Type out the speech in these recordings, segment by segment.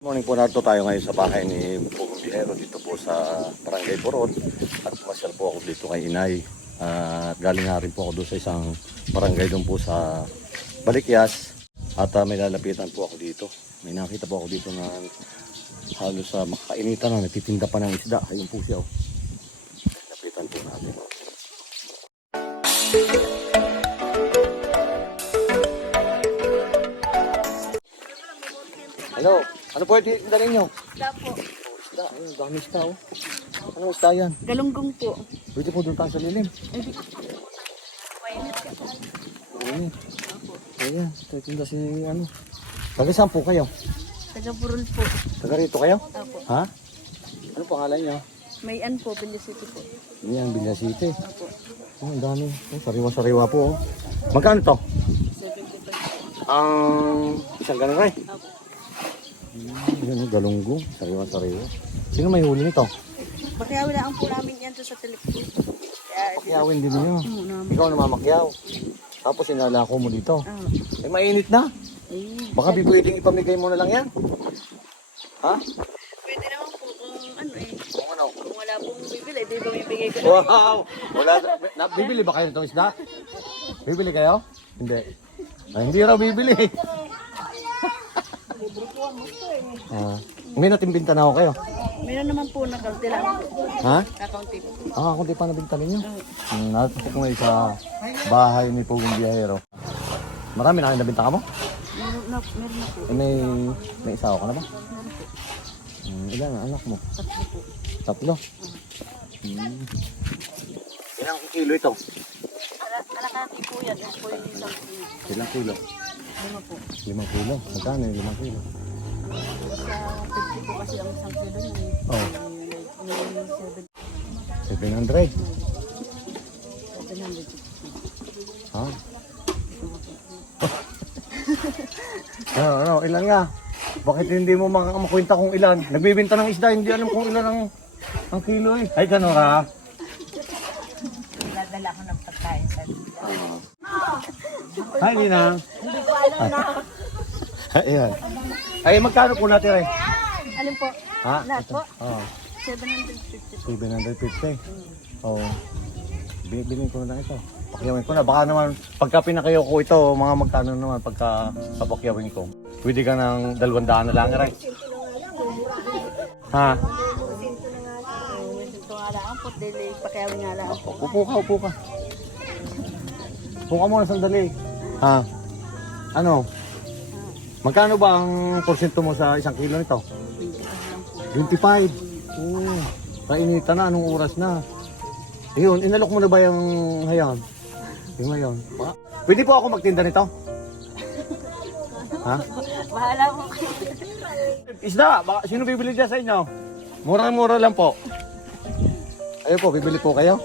Morning po, narito tayo ngayon sa bahay ni Pugong Biyahero dito po sa Barangay Boron at pumasyal po ako dito kay Inay at galing nga rin po ako doon sa isang barangay doon po sa Balikyas at may lalapitan po ako dito. May nakita po ako dito na halos sa makainitan na nagtitinda pa ng isda. Ayun po siya. Lapitan po natin. Hello, ano po yung tinda ninyo? Isda po. Isda, ayun, dami isda oh. Anong isda yan? Galunggong po. Pwede po doon tayo sa lilim. Mainit ka po. Ayun. Ayan, tinda si ano. Taga saan po kayo? Taga Burol po. Taga rito kayo? Opo. Ha? Ano pangalan niyo? Mayan po, Villa City po. Yan, Villa City. Opo. Oh, ang dami. Oh, sariwa-sariwa po. Oh. Magkano to? 75 po. Ang isang ganun rin. Opo. Yan, oh, galunggong. Sariwa-sariwa. Sino may huli nito? Pakiyawalaan po namin yan to sa telepon. Makyawin din niyo. Namin. Ikaw namamakyaw. Tapos inalako mo dito. Ah. Eh, mainit na. Ay. Baka pwedeng ipamigay mo na lang yan. Ha? Pwede naman po kung ano eh. Kung ano? Kung wala pong bibili, di ba may bigay ko na. Wow! Wala, bibili ba kayo nitong isda? Bibili kayo? Hindi. Ay, hindi raw bibili. May natimbinta na ako kayo. Meron naman po na kaunti lang po. Ha? Kakaunti po. Kung di pa nabinta ninyo. Natapos ko ngayon sa bahay ni Pugong Biyahero. Marami na kayo nabinta ka mo? Meron na po. Eh, may isawa ka na ba? Ilan ang anak mo? Tatlo po. Tatlo? Ilang kilo ito? Kalakati po yan. Yan po yung isang kilo. Ilang kilo? 5 po. 5 kilo? Magkano yung 5 kilo? Sa 50 po kasi ang isang kilo niya. Oh. May 700. 750. Ha? Ano, ilan nga? Bakit hindi mo makwenta kung ilan? Nagbibinta ng isda, hindi alam kung ilan ang kilo eh. Ay, gano'n ka? Dadala ko ng pagkain sa Ay, hindi na. Hindi ko alam na. Ayan. Ay, magkano po natin eh? Alin po? Ha? Lahat po? Oo. 750 po. 750. Oo. Bilhin ko na lang ito. Pakyawin ko na. Baka naman, pagka pinakayo ko ito, mga magkano naman pagka papakyawin ko. Pwede ka ng 200 na lang, right? Ha? Ito nga lang ang pot, dili pakiawin nga lang po. Upo ka, upo ka. Upo ka muna sandali. Ha? Ano? Magkano ba ang porsyento mo sa isang kilo nito? 25. Oo. Kainitan na, anong oras na? Ayun, inalok mo na ba yung hayon? Yung hayon. Pwede po ako magtinda nito? Ha? Bahala po kayo. Isda, baka, sino bibili dyan sa inyo? Murang-mura lang po. Ayun po, bibili po kayo?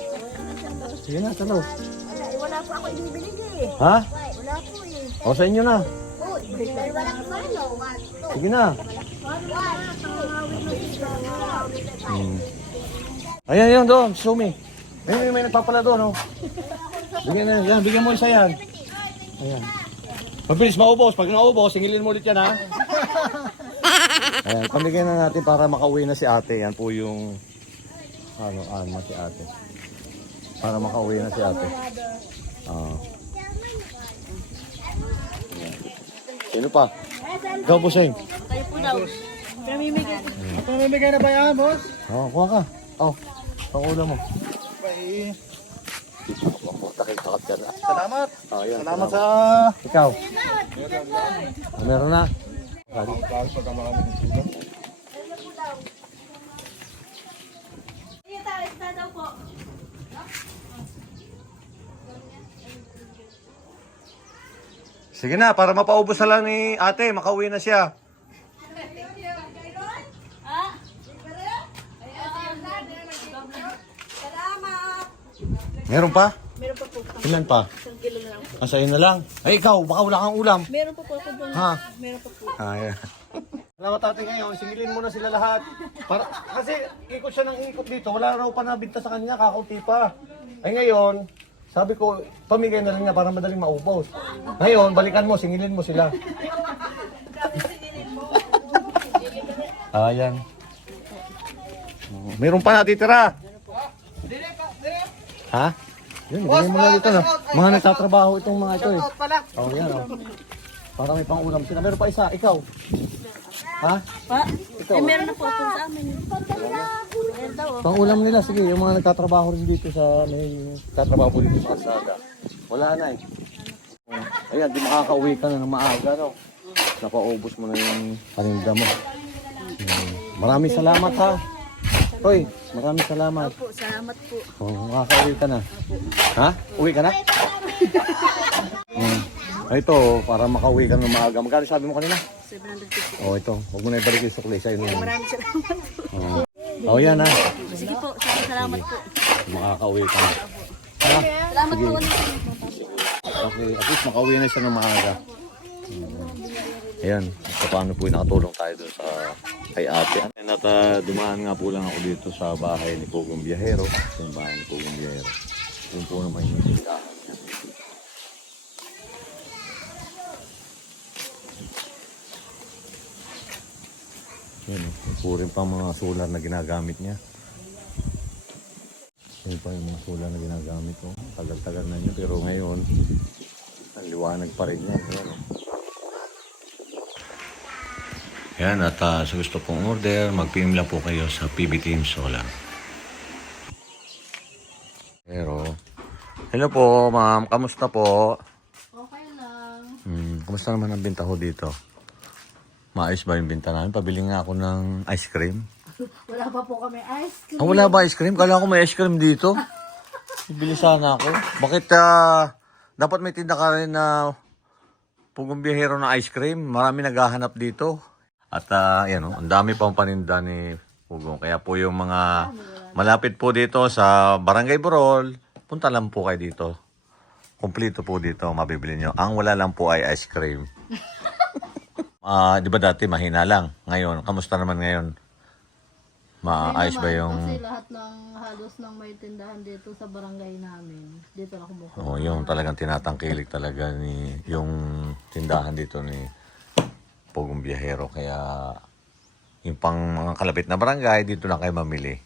Sige na, talo. Wala po ako ibibili eh. Ha? Wala po eh. O sa inyo na. Wala po ano. Sige na. Ayan, yun doon, sumi. May nagpapala doon, oh. Bigyan na, yan, bigyan mo isa yan. Ayan. Mabilis maubos. Pag naubos, singilin mo ulit yan, ha? Ayan, pamigyan na natin para makauwi na si ate. Yan po yung ano si ate. Para makauwi na si ate. Sino pa? Ikaw, Buseng. Kayo po daw. Pinamimigay. Pamimigay na ba yan, boss? Oo, kuha ka. Oo, pangulo mo. Bye. Takot ka na. Salamat. Ayan, Salamat sa... Ikaw. Meron na. Sige na, para mapaubos na lang ni ate, makauwi na siya. Meron pa? Meron pa po. Ilan pa? Isang kilo na lang po. Asayin na lang. Ay, ikaw, baka wala kang ulam. Meron pa po ako doon. Ha? Meron pa po. Ayan. Salamat ate ngayon, singilin mo na sila lahat. Kasi ikot siya ng ikot dito, wala raw pa nabinta sa kanya, kakunti pa. Ay ngayon, sabi ko, pamigay na lang niya para madaling maubos. Ngayon, balikan mo, singilin mo sila. Ayan. Meron pa natitira. Ha? Yun, ibigay mo na dito na. Mga nagtatrabaho itong mga ito eh. Oh, yan oh. Para may pang-ulam sila. Meron pa isa, ikaw. Ha? Pa? Ikaw. Eh, meron na po ito sa amin. Meron daw. Oh. Pang-ulam nila, sige. Yung mga nagtatrabaho rin dito sa, may nagtatrabaho po dito sa kalsada. Wala na eh. Ayan, di makaka-uwi ka na ng maaga, no? Napaubos mo na yung paninda mo. Maraming salamat ha. Hoy, maraming salamat. Opo, salamat po. Oh, makaka-uwi ka na. Ha? Uwi ka na? Ito, para makauwi ka ng maaga. Magkano sabi mo kanina? 750. Oh, ito. Huwag mo na ibalik yung sukli sa'yo. Maraming salamat po. Oh, yan ha. Sige po, salamat po. Makaka-uwi ka na. Ha? Salamat po. Okay, at least makauwi na siya ng maaga. Ayan, so paano po nakatulong tayo doon sa kay ate. At dumaan nga po lang ako dito sa bahay ni Pugong Biyahero. Yung bahay ni Pugong Biyahero. Yung po naman yung tindahan niya. Yan, yung po rin pa mga solar na ginagamit niya. Yan pa yung mga solar na ginagamit ko. Tagal-tagal na niya, pero ngayon, ang liwanag pa rin yan. Yan, yan at sa gusto pong order, mag-PM lang po kayo sa PB Team Solar. Pero, hello po ma'am, kamusta po? Okay lang. Kamusta naman ang binta ho dito? Maayos ba yung binta namin? Pabili nga ako ng ice cream. Wala pa po kami ice cream. Ah, wala ba ice cream? Kala ko may ice cream dito. Bibili sana ako. Bakit dapat may tinda ka rin na Pugong Biyahero na ice cream? Marami naghahanap dito. At yan ang dami pang paninda ni Pugong. Kaya po yung mga malapit po dito sa Barangay Borol, punta lang po kayo dito. Kumpleto po dito mabibili nyo. Ang wala lang po ay ice cream. Di ba dati mahina lang? Ngayon, kamusta naman ngayon? Maayos ba yung... Kasi lahat ng halos ng may tindahan dito sa barangay namin, dito na kumukuha. Oh, yung talagang tinatangkilik talaga ni yung tindahan dito ni Pugong Biyahero. Kaya yung pang mga kalapit na barangay, dito na kayo mamili.